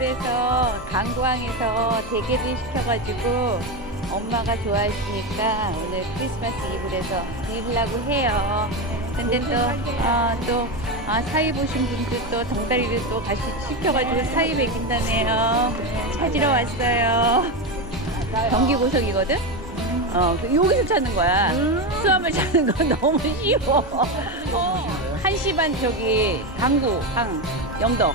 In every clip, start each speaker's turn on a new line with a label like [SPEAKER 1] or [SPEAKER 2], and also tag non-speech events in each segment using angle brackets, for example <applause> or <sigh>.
[SPEAKER 1] 이불에서 강구항에서 대게를 시켜가지고 엄마가 좋아하시니까 오늘 크리스마스 이불에서 드리려고 해요. 근데 또, 어, 또, 아, 사위 보신 분들 또 덩다리를 또 같이 시켜가지고 사위 먹인다네요. 찾으러 왔어요. 경기고속이거든? 어, 그 여기서 찾는 거야. 수암을 찾는 건 너무 쉬워. 어, 한시 반 저기 강구, 강, 영덕.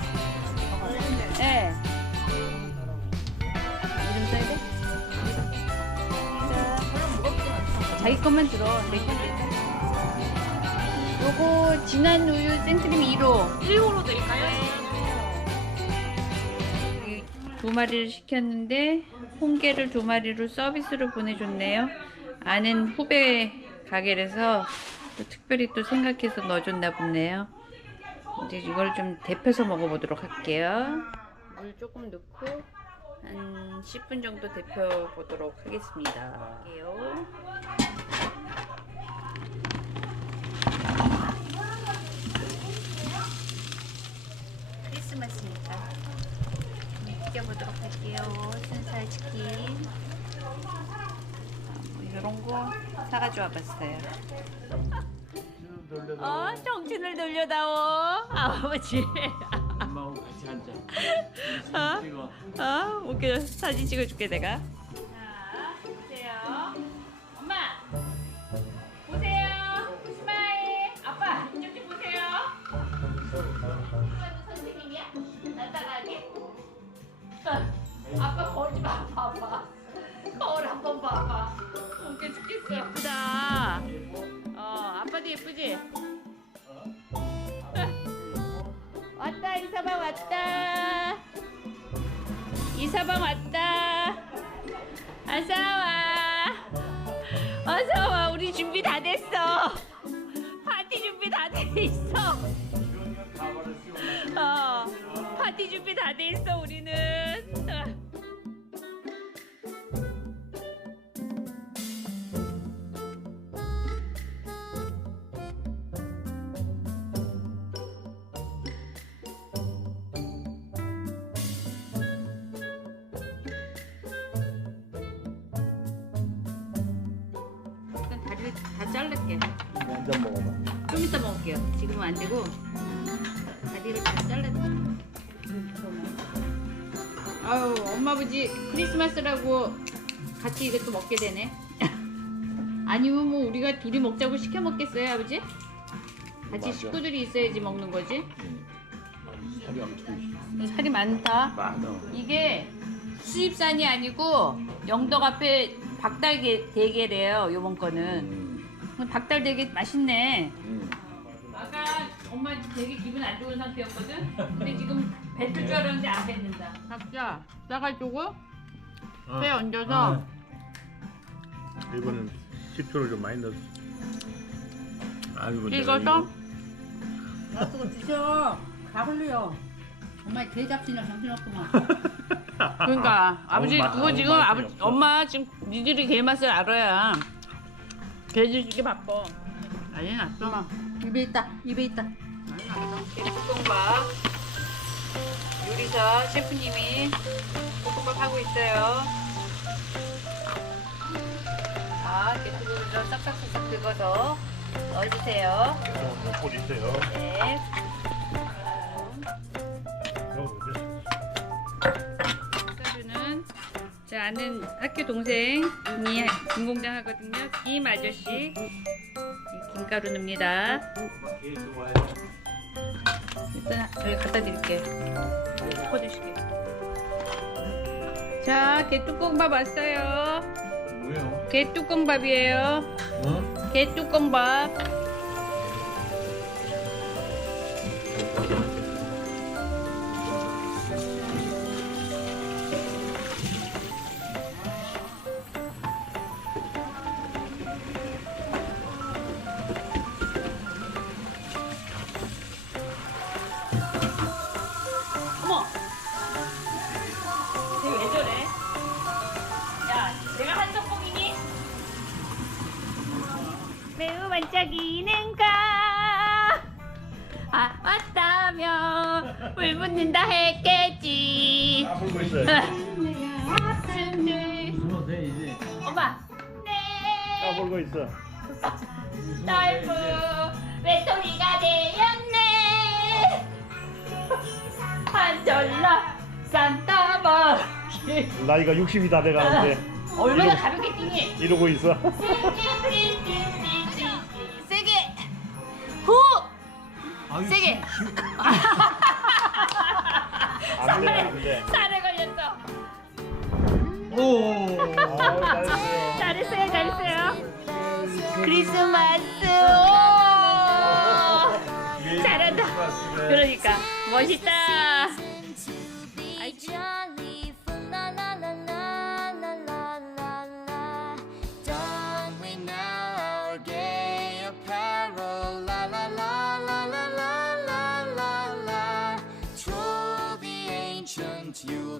[SPEAKER 1] 자기 것만 들어. 내 건. 요거 진한 우유 생크림 1호.
[SPEAKER 2] 1호로 드릴까요?
[SPEAKER 1] 두 마리를 시켰는데 홍게를 두 마리로 서비스로 보내줬네요. 아는 후배 가게라서 또 특별히 또 생각해서 넣어줬나 보네요. 이제 이걸 좀 데펴서 먹어보도록 할게요. 물 조금 넣고 한 10분 정도 데펴 보도록 하겠습니다. 할게요. 크리스마스니까 튀겨보도록 할게요. 순살 치킨. 아, 뭐 이런 거 사가지고 와봤어요. 어, 정신을 돌려다오. 아버지.
[SPEAKER 3] 엄마하고 같이 앉아.
[SPEAKER 1] 어?
[SPEAKER 3] 어,
[SPEAKER 1] 웃겨. 사진 찍어줄게, 내가. 어, 아빠도 예쁘지? <laughs> 왔다, 이사방 왔다. 이사방 왔다. 어서와. 어서와. 우리 준비 다 됐어. 파티 준비 다 돼 있어. 어, 파티 준비 다 돼 있어, 우리는. 다리를 다 자를게.
[SPEAKER 3] 한잔 먹어봐.
[SPEAKER 1] 좀 이따 먹을게요. 지금은 안 되고 다리를 다 잘랐다. 아유 엄마 아버지 크리스마스라고 같이 이것도 먹게 되네. <laughs> 아니면 뭐 우리가 둘이 먹자고 시켜 먹겠어요 아버지? 같이
[SPEAKER 3] 맞아.
[SPEAKER 1] 식구들이 있어야지 먹는 거지.
[SPEAKER 3] 살이 엄청.
[SPEAKER 1] 살이 많다.
[SPEAKER 3] 많아.
[SPEAKER 1] 이게 수입산이 아니고 영덕 앞에 박달게 대게래요. 요번 거는.
[SPEAKER 3] 음,
[SPEAKER 1] 박달 되게 맛있네.
[SPEAKER 3] 음.
[SPEAKER 1] 아까 엄마 되게 기분 안 좋은 상태였거든. 근데 지금 뱉을 줄 알았는데 안 뱉는다. 각자 싸가지고 회 얹어서
[SPEAKER 4] 아. 이거는 식초를 좀 많이 넣었어.
[SPEAKER 3] 아이고
[SPEAKER 1] 찍어서
[SPEAKER 5] 아, 그거 드셔. 다 흘려. 엄마 개 잡시나 정신없구만. <laughs>
[SPEAKER 1] 그러니까 <laughs> 아버지
[SPEAKER 3] 맛-
[SPEAKER 1] 그거 지금
[SPEAKER 3] 맛이
[SPEAKER 1] 아버
[SPEAKER 3] 없어.
[SPEAKER 1] 엄마 지금 니들이 게 맛을 알아야 게 주시기 바빠. 난리 났어.
[SPEAKER 5] 엄마, 입에 있다. 입에 있다.
[SPEAKER 1] 난리 났어. 볶음밥 요리사 셰프님이 볶음밥 하고 있어요. 자, 게트를 싹싹싹싹 긁어서 넣어주세요.
[SPEAKER 4] 곧 있어요.
[SPEAKER 1] 네. 서주는 제 아는 학교 동생이 김공장 하거든요. 김 아저씨. 이 김가루 넣습니다. 일단 저기 갖다 드릴게. 섞어주시게. 자, 개뚜껑밥 왔어요.
[SPEAKER 3] 뭐야?
[SPEAKER 1] 개뚜껑밥이에요.
[SPEAKER 3] 어?
[SPEAKER 1] 개뚜껑밥. 아, 왔다며 물 붓는다 했겠지.
[SPEAKER 4] 까불고 있어요.
[SPEAKER 3] 웃어도 돼 이제.
[SPEAKER 1] 엄마. 네.
[SPEAKER 4] 까불고 있어.
[SPEAKER 1] 넓은 외톨이가 되었네. 한절라 산타마키.
[SPEAKER 4] 나이가 60이 다 돼가는데
[SPEAKER 1] 얼마나 가볍게 뛰니?
[SPEAKER 4] 이러고 있어.
[SPEAKER 1] 세게. <laughs>
[SPEAKER 4] 안 되는데.
[SPEAKER 1] 살에 걸렸어.
[SPEAKER 3] 오.
[SPEAKER 4] 아, 잘했어요.
[SPEAKER 1] 잘했어요, 잘했어요. 크리스마스. 오! 잘한다. 그러니까 멋있다.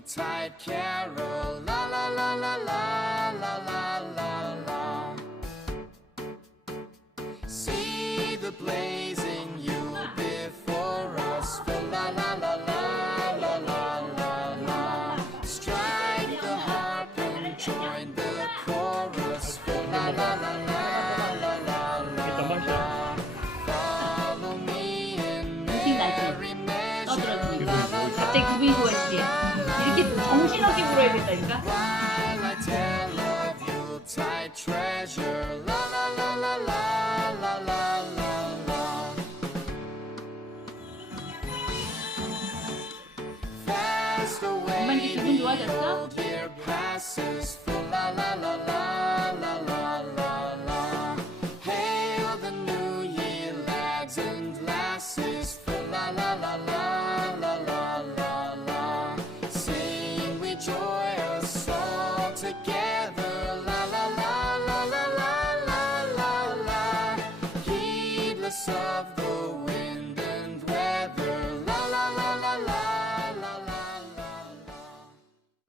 [SPEAKER 2] Yuletide carol. La la la la la la la la la. See the blazing Yule before us. For la la la la la la la la. Strike the harp and join the chorus. For la la la la la la la la. Follow me in merry measure. La la la.
[SPEAKER 1] 정신없게 불어야 된다니까. 엄마 이제 기분 좋아졌어?
[SPEAKER 2] again.